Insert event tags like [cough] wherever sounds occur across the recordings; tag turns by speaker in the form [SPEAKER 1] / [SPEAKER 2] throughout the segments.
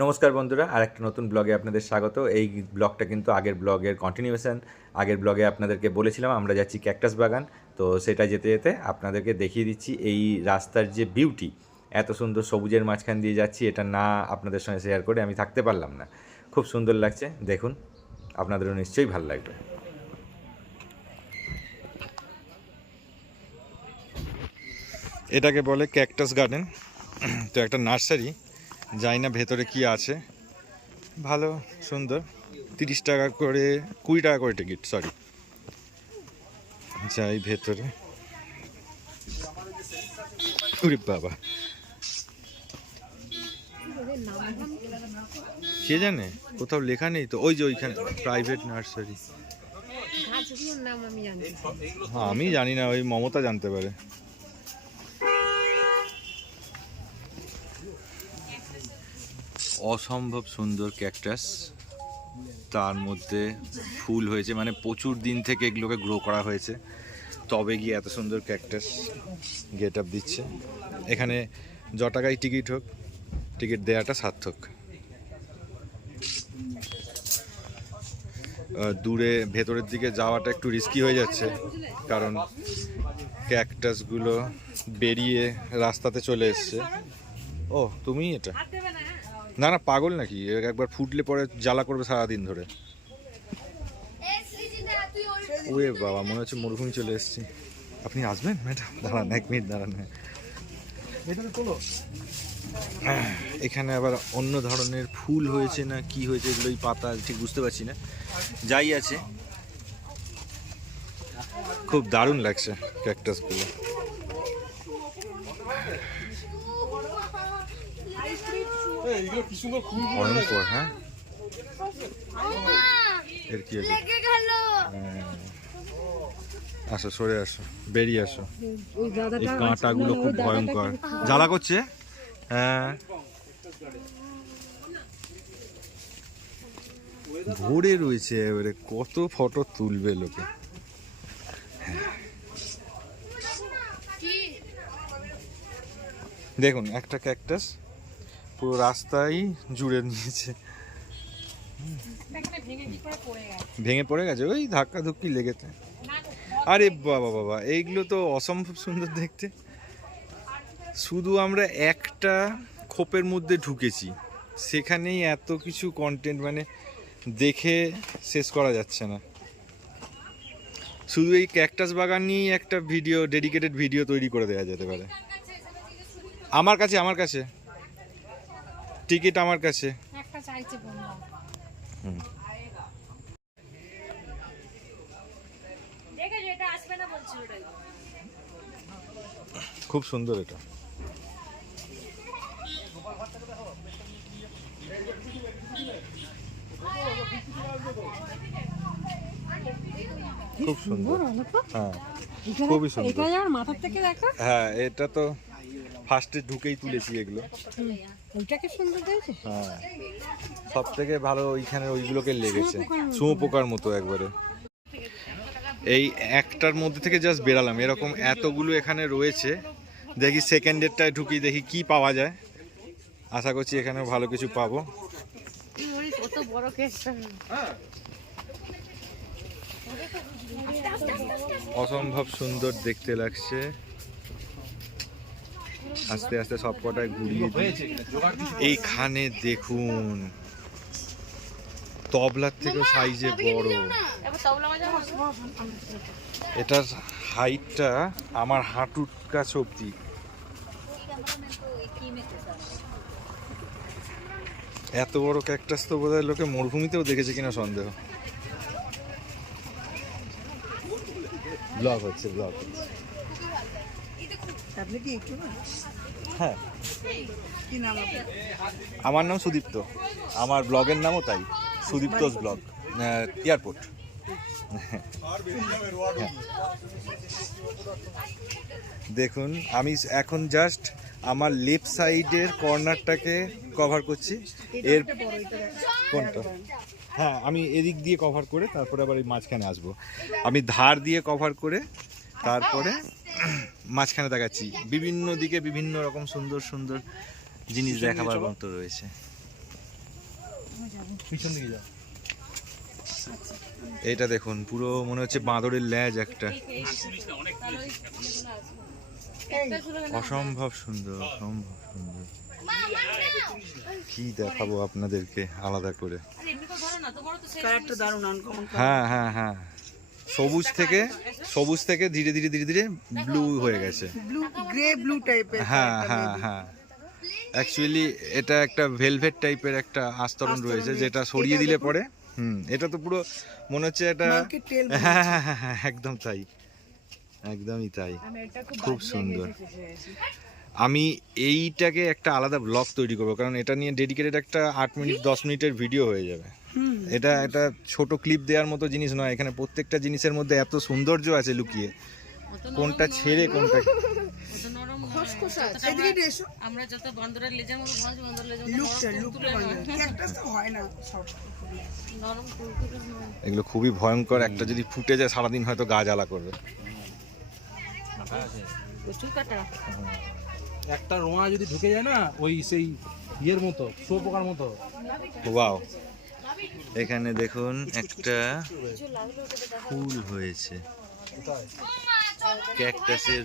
[SPEAKER 1] নমস্কার বন্ধুরা আর একটা নতুন ব্লগে আপনাদের স্বাগত। এই ব্লগটা কিন্তু আগের ব্লগের কন্টিনিউয়েশন আগের ব্লগে আপনাদেরকে বলেছিলাম আমরা যাচ্ছি ক্যাকটাস বাগান। তো সেটা যেতে যেতে আপনাদেরকে দেখিয়ে দিচ্ছি এই রাস্তার যে বিউটি এত সুন্দর সবুজের মাঝখান দিয়ে যাচ্ছি, এটা না আপনাদের সঙ্গে শেয়ার করে আমি থাকতে পারলাম না। খুব সুন্দর লাগছে, দেখুন, আপনাদেরও নিশ্চয়ই ভালো লাগবে।
[SPEAKER 2] এটাকে বলে ক্যাকটাস গার্ডেন তো একটা নার্সারি জানি না ভেতরে কি আছে। ভালো সুন্দর। তিরিশ টাকা করে কুড়ি টাকা করে টিকিট সরি যাই ভেতরে। বাবা। কে জানে? কোথাও লেখা নেই তো। ওই যে ওইখানে প্রাইভেট নার্সারি। হ্যাঁ আমি জানি না ওই মমতা জানতে পারে। অসম্ভব সুন্দর ক্যাকটাস। তার মধ্যে ফুল হয়েছে মানে প্রচুর দিন থেকে এগুলোকে গ্রো করা হয়েছে। তবে গিয়ে এত সুন্দর ক্যাকটাস গেট আপ দিচ্ছে। এখানে য টাকায় টিকিট হোক, টিকিট দেওয়াটা সার্থক। দূরে ভেতরের দিকে যাওয়াটা একটু রিস্কি হয়ে যাচ্ছে, কারণ ক্যাকটাসগুলো বেরিয়ে রাস্তাতে চলে এসছে। ও, তুমি এটা? না না পাগল নাকি? একবার ফুটলে পরে জ্বালা করবে সারাদিন ধরে। ওয়ে বাবা মনে হচ্ছে মরুভূমি চলে এসেছি। আপনি আসবেন? ম্যাডাম দাঁড়ান এক মিনিট দাঁড়ান হ্যাঁ। এখানে আবার অন্য ধরনের ফুল হয়েছে না কি হয়েছে এগুলোই পাতা ঠিক বুঝতে পারছি না। যাই আছে। খুব দারুণ লাগছে ক্যাকটাসগুলো ভয়ঙ্কর হ্যাঁ? এর কি আছে। আসো সরে আসো বেরিয়ে আসো।
[SPEAKER 3] ওই
[SPEAKER 2] এই কাঁটাগুলো খুব ভয়ঙ্কর। জ্বালা করছে? হ্যাঁ। ভরে রয়েছে এবারে কত ফটো তুলবে লোকে। দেখুন একটা ক্যাকটাস পুরো রাস্তাই জুড়ে নিয়েছে। ভেঙে পড়ে গেছে? ওই ধাক্কা ধুক্কি লেগেছে আরে বাবা বাবা এইগুলো তো অসম্ভব সুন্দর দেখতে। শুধু আমরা একটা খোপের মধ্যে ঢুকেছি সেখানেই এত কিছু কন্টেন্ট মানে দেখে শেষ করা যাচ্ছে না। শুধু এই ক্যাকটাস বাগান নিয়েই একটা ভিডিও ডেডিকেটেড ভিডিও তৈরি করে দেওয়া যেতে পারে। আমার কাছে আমার কাছে। টিকিট আমার কাছে।
[SPEAKER 3] একটা চাইছে
[SPEAKER 2] খুব সুন্দর এটা। খুব সুন্দর। হ্যাঁ খুবই সুন্দর।
[SPEAKER 3] এটা মাথার থেকে দেখা?
[SPEAKER 2] হ্যাঁ এটা তো ফার্স্টে ঢুকেই তুলেছি এগুলো।
[SPEAKER 3] ওইটাকে সুন্দর দিয়েছে
[SPEAKER 2] হ্যাঁ। সব থেকে ভালো ওইখানে ওইগুলোকে লেগেছে। শুঁয়ো পোকার মতো একবারে। এই একটার মধ্যে থেকে জাস্ট বেরালাম। এরকম এতগুলো এখানে রয়েছে। দেখি সেকেন্ডেরটায় ঢুকি দেখি কি পাওয়া যায়। আশা করছি এখানে ভালো কিছু পাবো। অসম্ভব সুন্দর দেখতে লাগছে। আস্তে আস্তে সব কটায় ঘুরিয়ে। এইখানে দেখুন তবলার থেকেও সাইজে বড়। এটার হাইটটা আমার হাঁটুর কাছে অব্দি এত বড় ক্যাকটাস তো বোধহয় লোকে মরুভূমিতেও দেখেছে কিনা সন্দেহ। ব্লগ হচ্ছে ব্লগ হচ্ছে।
[SPEAKER 4] আপনি কি একটু না?
[SPEAKER 2] হ্যাঁ।
[SPEAKER 4] কি নাম
[SPEAKER 2] আমার নাম সুদীপ্ত। আমার ব্লগের নামও তাই সুদীপ্তস ব্লগ। এয়ারপোর্ট। দেখুন আমি এখন জাস্ট আমার লেফট সাইডের কর্নারটাকে কভার করছি। এর কোনটা? হ্যাঁ আমি এদিক দিয়ে কভার করে তারপরে আবার এই মাঝখানে আসব। আমি ধার দিয়ে কভার করে তারপরে মাঝখানে দেখাচ্ছি। বিভিন্ন দিকে বিভিন্ন রকম সুন্দর সুন্দর জিনিস দেখাবার মতো রয়েছে।
[SPEAKER 5] পিছন দিকে যাও।
[SPEAKER 2] এটা দেখুন পুরো মনে হচ্ছে বাঁদরের ল্যাজ একটা। অসম্ভব সুন্দর অসম্ভব সুন্দর। কি দেখাবো আপনাদেরকে আলাদা করে? হ্যাঁ হ্যাঁ হ্যাঁ। সবুজ থেকে সবুজ থেকে ধীরে ধীরে ধীরে ধীরে ব্লু হয়ে গেছে।
[SPEAKER 4] ব্লু গ্রে ব্লু টাইপের
[SPEAKER 2] হ্যাঁ হ্যাঁ হ্যাঁ। অ্যাকচুয়ালি এটা একটা ভেলভেট টাইপের একটা আস্তরণ রয়েছে যেটা সরিয়ে দিলে পরে হুম এটা তো পুরো মনে হচ্ছে এটা হ্যাঁ হ্যাঁ হ্যাঁ, হ্যাঁ, একদম তাই। একদমই তাই। খুব সুন্দর। আমি এইটাকে একটা আলাদা ব্লগ তৈরি করব কারণ এটা নিয়ে ডেডিকেটেড একটা আট মিনিট দশ মিনিটের ভিডিও হয়ে যাবে। এটা একটা ছোট ক্লিপ দেওয়ার মতো জিনিস নয় এখানে প্রত্যেকটা জিনিসের মধ্যে এত সৌন্দর্য আছে লুকিয়ে। কোনটা ছেড়ে কোনটা
[SPEAKER 3] আমরা যত বন্দরের লেজার মতো বন্দরের লেজার মতো
[SPEAKER 4] হয় না সব।
[SPEAKER 2] এগুলো খুবই ভয়ঙ্কর একটা যদি ফুটে যায় সারাদিন হয়তো গা জ্বালা করবে।
[SPEAKER 5] একটা রোঁয়া যদি ঢুকে যায় না ওই সেই ইয়ের মতো শুয়োপোকার মতো।
[SPEAKER 2] ওয়াও এখানে দেখুন একটা ফুল হয়েছে। ক্যাকটাসের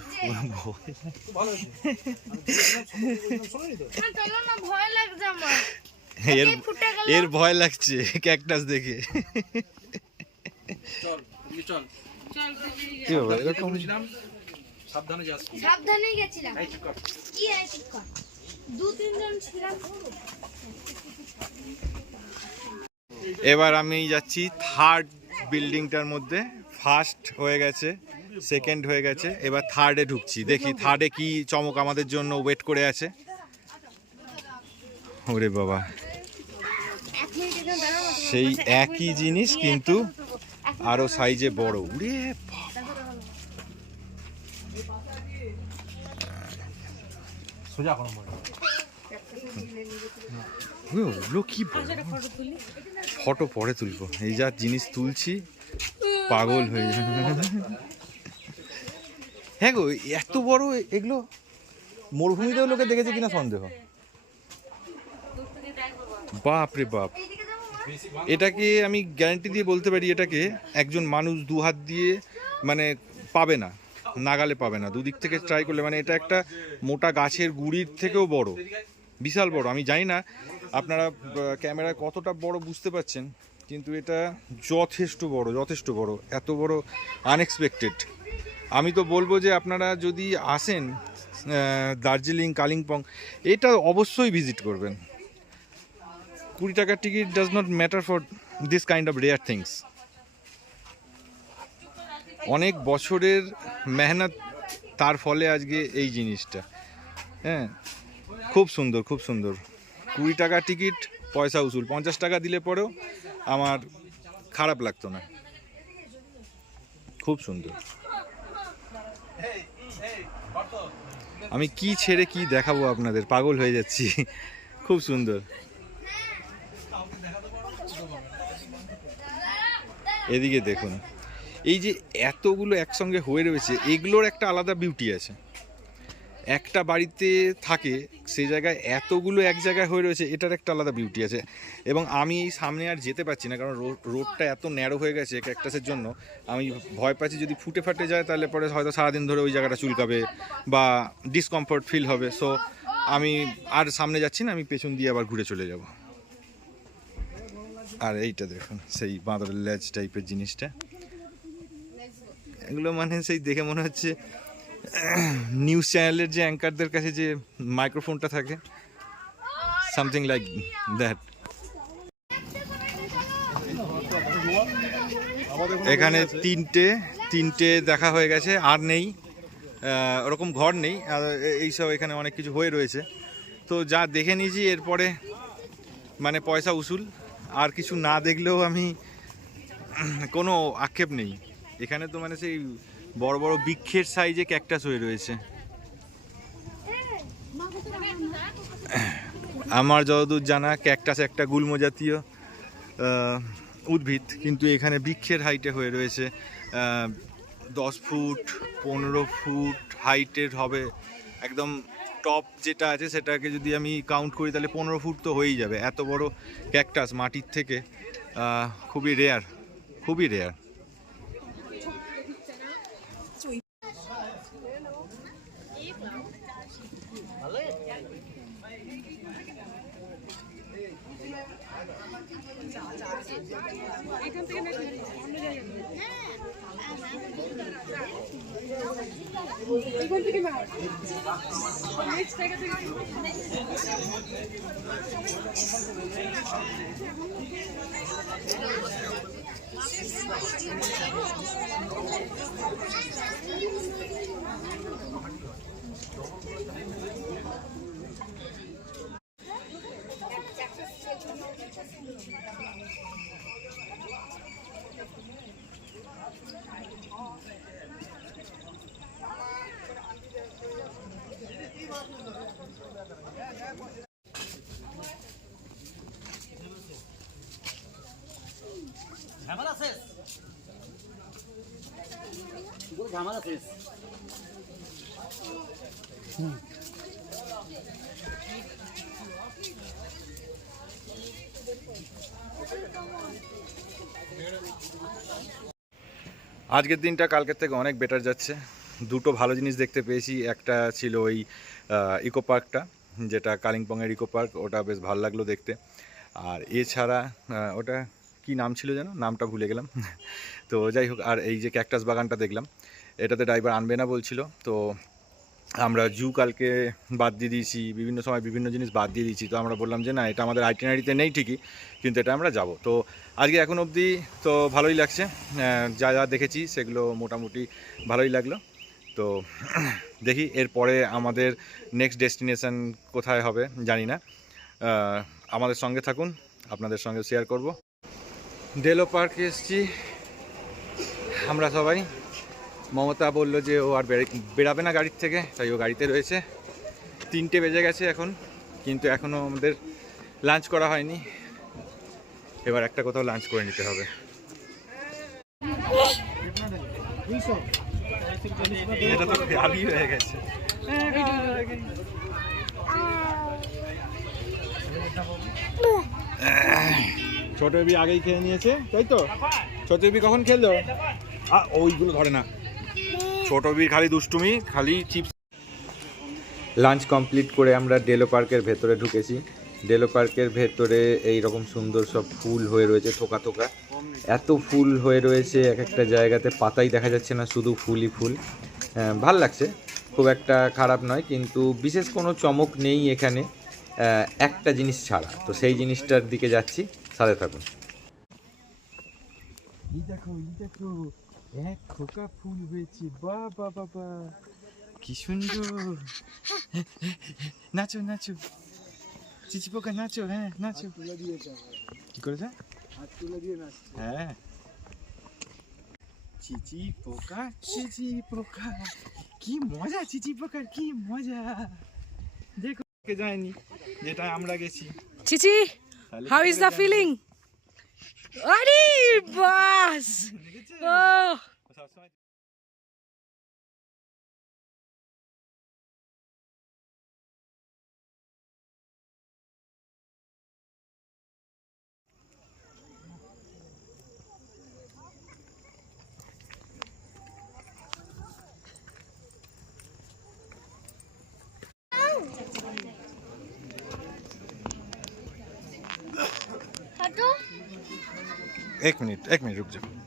[SPEAKER 2] এর এর ভয় লাগছে ক্যাকটাস দেখে। কি এরকম
[SPEAKER 5] সাবধানে
[SPEAKER 6] গেছিলাম। কি দু তিনজন ছিলাম।
[SPEAKER 2] এবার আমি যাচ্ছি থার্ড বিল্ডিংটার মধ্যে। ফার্স্ট হয়ে গেছে সেকেন্ড হয়ে গেছে, এবার থার্ডে ঢুকছি। দেখি থার্ডে কি চমক আমাদের জন্য ওয়েট করে আছে। ওরে বাবা। সেই একই জিনিস কিন্তু আরও সাইজে বড়। উড়ে
[SPEAKER 5] সোজা
[SPEAKER 2] ওগুলো ফটো পরে তুলবো। এই যা জিনিস তুলছি, পাগল হয়ে যাবে। হ্যাঁ গো, এত বড় এগুলো মরুভূমিতেও লোকে দেখেছে কিনা সন্দেহ? বাপ রে বাপ। এটাকে আমি গ্যারান্টি দিয়ে বলতে পারি, এটাকে একজন মানুষ দু হাত দিয়ে মানে পাবে না, নাগালে পাবে না। দুদিক থেকে ট্রাই করলে মানে এটা একটা মোটা গাছের গুড়ির থেকেও বড়। বিশাল বড়। আমি জানি না আপনারা ক্যামেরায় কতটা বড় বুঝতে পারছেন, কিন্তু এটা যথেষ্ট বড় যথেষ্ট বড়, এত বড় আনএক্সপেক্টেড আমি তো বলব যে আপনারা যদি আসেন দার্জিলিং, কালিম্পং, এটা অবশ্যই ভিজিট করবেন। কুড়ি টাকার ticket does not matter for this kind of rare things অনেক বছরের মেহনত তার ফলে আজকে এই জিনিসটা। হ্যাঁ খুব সুন্দর খুব সুন্দর। কুড়ি টাকা টিকিট, পয়সা উসুল। পঞ্চাশ টাকা দিলে পরেও আমার খারাপ লাগতো না। খুব সুন্দর। আমি কি ছেড়ে কি দেখাবো আপনাদের? পাগল হয়ে যাচ্ছি। খুব সুন্দর। এদিকে দেখুন। এই যে এতগুলো একসঙ্গে হয়ে রয়েছে, এগুলোর একটা আলাদা বিউটি আছে। একটা বাড়িতে থাকে সেই জায়গায় এতগুলো এক জায়গায় হয়ে রয়েছে, এটার একটা আলাদা বিউটি আছে। এবং আমি এই সামনে আর যেতে পারছি না, কারণ রোডটা এত ন্যারো হয়ে গেছে ক্যাকটাসের জন্য, আমি ভয় পাচ্ছি যদি ফুটে ফাটে যায়, তাহলে পরে হয়তো সারাদিন ধরে ওই জায়গাটা চুলকাবে বা ডিসকমফর্ট ফিল হবে। সো আমি আর সামনে যাচ্ছি না, আমি পেছন দিয়ে আবার ঘুরে চলে যাব। আর এইটা দেখুন, সেই বাঁদরের লেজ টাইপের জিনিসটা। এগুলো মানে সেই দেখে মনে হচ্ছে নিউজ চ্যানেলের যে অ্যাঙ্কারদের কাছে যে মাইক্রোফোনটা থাকে, সামথিং লাইক দ্যাট। এখানে তিনটে তিনটে দেখা হয়ে গেছে, আর নেই ওরকম ঘর নেই, আর এইসব এখানে অনেক কিছু হয়ে রয়েছে। তো যা দেখে নিয়েছি, এরপরে মানে পয়সা উসুল, আর কিছু না দেখলেও আমি কোনো আক্ষেপ নেই। এখানে তো মানে সেই বড় বড় বৃক্ষের সাইজে ক্যাকটাস হয়ে রয়েছে। আমার যতদূর জানা ক্যাকটাস একটা গুল্ম জাতীয় উদ্ভিদ, কিন্তু এখানে বৃক্ষের হাইটে হয়ে রয়েছে দশ ফুট, পনেরো ফুট হাইটের হবে। একদম টপ যেটা আছে সেটাকে যদি আমি কাউন্ট করি, তাহলে পনেরো ফুট তো হয়েই যাবে। এত বড় ক্যাকটাস মাটির থেকে খুবই রেয়ার খুবই রেয়ার
[SPEAKER 7] এখান থেকে না অন্য জায়গায় এখান থেকে মার নেক্সট জায়গা থেকে Thank you.
[SPEAKER 2] আজকের দিনটা কালকের থেকে অনেক বেটার যাচ্ছে। দুটো ভালো জিনিস দেখতে পেয়েছি। একটা ছিল ওই ইকো পার্কটা যেটা কালিম্পংয়ের ইকো পার্ক ওটা বেশ ভালো লাগল দেখতে। আর এছাড়া ওটা কি নাম ছিল যেন? নামটা ভুলে গেলাম। [laughs] তো যাই হোক, আর এই যে ক্যাকটাস বাগানটা দেখলাম। এটাতে ড্রাইভার আনবে না বলছিল। তো আমরা জু কালকে বাদ দিয়ে দিয়েছি, বিভিন্ন সময় বিভিন্ন জিনিস বাদ দিয়ে দিয়েছি। তো আমরা বললাম যে, না, এটা আমাদের আইটিনারিতে নেই ঠিকই, কিন্তু এটা আমরা যাব। তো আজকে এখন অবধি তো ভালোই লাগছে। যা যা দেখেছি সেগুলো মোটামুটি ভালোই লাগল। তো দেখি এরপরে আমাদের নেক্সট ডেস্টিনেশান কোথায় হবে জানি না। আমাদের সঙ্গে থাকুন, আপনাদের সঙ্গে শেয়ার করব। ডেলো পার্কে এসছি। আমরা সবাই মমতা বলল যে ও আর বেরে- বেরাবে না গাড়ির থেকে, তাই ও গাড়িতে রয়েছে। তিনটে বেজে গেছে এখন, কিন্তু এখনও আমাদের লাঞ্চ করা হয়নি। এবার একটা কোথাও লাঞ্চ করে নিতে হবে। হয়ে গেছে। ছোট এবি আগেই খেয়ে নিয়েছে, তাই তো? ছোট এবি কখন খেললো? ওইগুলো ধরে না। ছোট বির খালি দুষ্টুমি খালি চিপস।
[SPEAKER 1] লাঞ্চ কমপ্লিট করে আমরা ডেলো পার্কের ভেতরে ঢুকেছি। ডেলো পার্কের ভেতরে এই রকম সুন্দর সব ফুল হয়ে রয়েছে থোকা থোকা। এত ফুল হয়ে রয়েছে এক একটা জায়গাতে পাতাই দেখা যাচ্ছে না শুধু ফুলই ফুল। আহ, ভালো লাগছে খুব একটা খারাপ নয় কিন্তু বিশেষ কোনো চমক নেই এখানে একটা জিনিস ছাড়া। তো সেই জিনিসটার দিকে যাচ্ছি সাথে থাকুন।
[SPEAKER 2] দেখো দেখো। এক খোকা ফুল হয়েছে বা বা বা বা। কি সুন্দর। নাচো নাচো। চিচি পোকা নাচো হ্যাঁ নাচো। কি করেছে? হ্যাঁ চিচি পোকা চিচি পোকা কি মজা চিচি পোকার কি মজা। দেখো কে যায়নি যেটা আমরা গেছি।
[SPEAKER 7] চিচি হাউ ইজ দ্য ফিলিং আরে বাস!
[SPEAKER 6] Oh.
[SPEAKER 2] एक मिनट एक मिनट रुक जाओ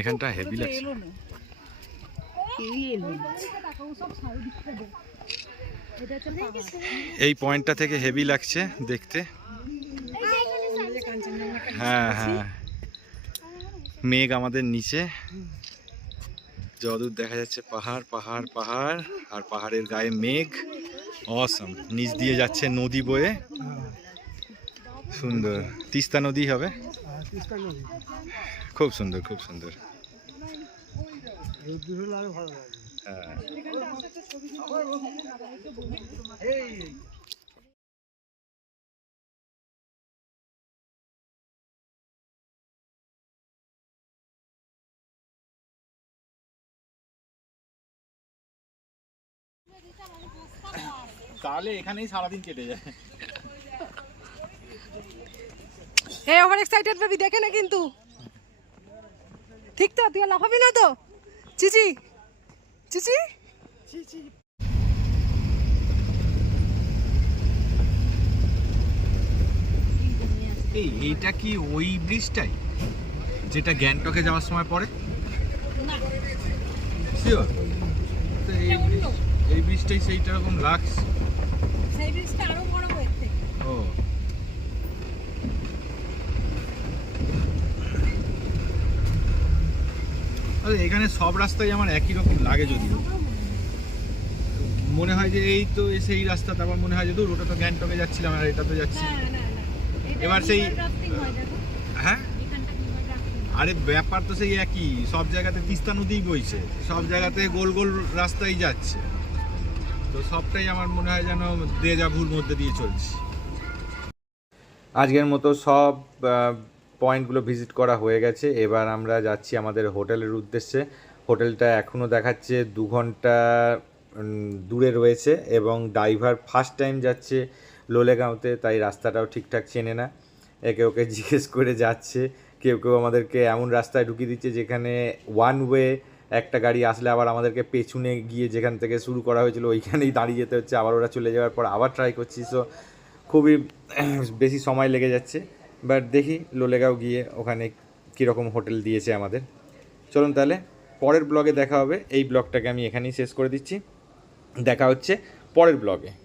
[SPEAKER 2] এখানটা হেভি লাগছে। এই পয়েন্টটা থেকে হেভি লাগছে দেখতে। হ্যাঁ হ্যাঁ। মেঘ আমাদের নিচে। যদূর দেখা যাচ্ছে পাহাড় পাহাড় পাহাড় আর পাহাড়ের গায়ে মেঘ। অসম নিচ দিয়ে যাচ্ছে নদী বয়ে। সুন্দর। তিস্তা নদী হবে। খুব সুন্দর খুব সুন্দর। তাহলে এখানেই সারাদিন কেটে যায়।
[SPEAKER 7] হে ওভার এক্সাইটেড বেবি দেখে না কিন্তু। ঠিক তো? তুই লাফাবি না তো? চিচি চিচি
[SPEAKER 2] এই এইটা কি ওই ব্রিজটাই? যেটা গ্যাংটকে যাওয়ার সময় পড়ে? শিওর তো এই ব্রিজ এই ব্রিজটাই সেইটা রকম লাগছে।
[SPEAKER 7] সেই ব্রিজটা আরও বড় হয়েছে।
[SPEAKER 2] ও। এখানে সব রাস্তাই আমার একই রকম লাগে যদিও। মনে হয় যে এই তো সেই রাস্তা তারপর মনে হয় যে দূর ওটা তো গ্যাংটকে যাচ্ছিলাম আর এটা তো যাচ্ছি এবার সেই হ্যাঁ আরে ব্যাপার তো সেই একই সব জায়গাতে তিস্তা নদীই বইছে সব জায়গাতে গোল গোল রাস্তাই যাচ্ছে। তো সবটাই আমার মনে হয় যেন দেজাভুর মধ্যে দিয়ে চলছে।
[SPEAKER 1] আজকের মতো সব পয়েন্টগুলো ভিজিট করা হয়ে গেছে। এবার আমরা যাচ্ছি আমাদের হোটেলের উদ্দেশ্যে। হোটেলটা এখনও দেখাচ্ছে দু ঘণ্টা দূরে রয়েছে এবং ড্রাইভার ফার্স্ট টাইম যাচ্ছে লোলেগাঁওতে, তাই রাস্তাটাও ঠিকঠাক চেনে না। একে ওকে জিজ্ঞেস করে যাচ্ছে, কেউ কেউ আমাদেরকে এমন রাস্তায় ঢুকিয়ে দিচ্ছে যেখানে ওয়ান ওয়ে একটা গাড়ি আসলে আবার আমাদেরকে পেছনে গিয়ে যেখান থেকে শুরু করা হয়েছিল ওইখানেই দাঁড়িয়ে যেতে হচ্ছে, আবার ওরা চলে যাওয়ার পর আবার ট্রাই করছি। সো খুবই, বেশি সময় লেগে যাচ্ছে। বাট দেখি লোলেগাঁও গিয়ে ওখানে কীরকম হোটেল দিয়েছে আমাদের। চলুন তাহলে পরের ব্লগে দেখা হবে। এই ব্লগটাকে আমি এখানেই শেষ করে দিচ্ছি। দেখা হচ্ছে পরের ব্লগে।